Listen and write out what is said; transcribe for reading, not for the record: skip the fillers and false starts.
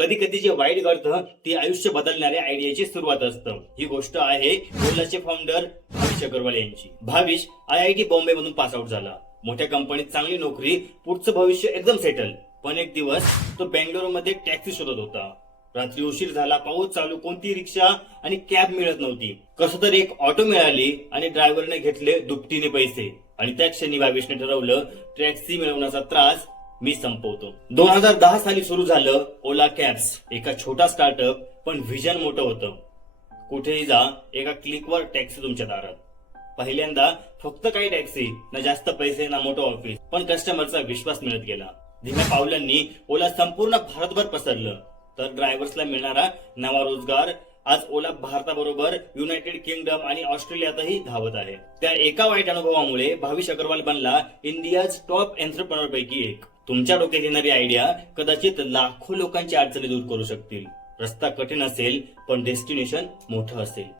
कधी कधी जे वाईट घडतं ती आयुष्य बदलणाऱ्या आयडियाची सुरुवात असतं. ही गोष्ट आहे ओलाचे फाउंडर भाविश अग्रवाल यांची. भाविश IIT बॉम्बे मधून पास आउट झाला. मोठ्या कंपनीत चांगली नोकरी, पुढचं भविष्य एकदम सेटल. पण एक दिवस तो बेंगळुरू मध्ये टॅक्सी शोधत होता. रात्री उशीर झाला, पाऊस चालू, कोणती रिक्षा आणि कॅब मिळत नव्हती. कसं तर एक ऑटो मिळाली आणि ड्रायव्हरने घेतले दुपटीने पैसे आणि त्या क्षणी भाविशने ठरवलं, टॅक्सी मिळवण्याचा त्रास मी संपवतो. 2010 साली सुरू झालं ओला कॅब्स. एका छोटा स्टार्टअप, पण व्हिजन मोठं होतं. कुठेही जा, एका क्लिकवर टॅक्सी तुमच्या दारात. पहिल्यांदा फक्त काही टॅक्सी, ना जास्त पैसे ना मोठं ऑफिस, पण कस्टमरचा विश्वास मिळत गेला. धीम्या पावलांनी ओला संपूर्ण भारतभर पसरलं. तर ड्रायव्हर्सला मिळणारा नवा रोजगार आज ओला भारताबरोबर युनायटेड किंगडम आणि ऑस्ट्रेलियातही धावत आहे. त्या एका वाईट अनुभवामुळे भाविश अग्रवाल बनला इंडियाज टॉप एंटरप्रेन्योर पैकी एक. तुमच्या डोक्यात येणारी आयडिया कदाचित लाखो लोकांची अडचणी दूर करू शकतील. रस्ता कठीण असेल, पण डेस्टिनेशन मोठं असेल.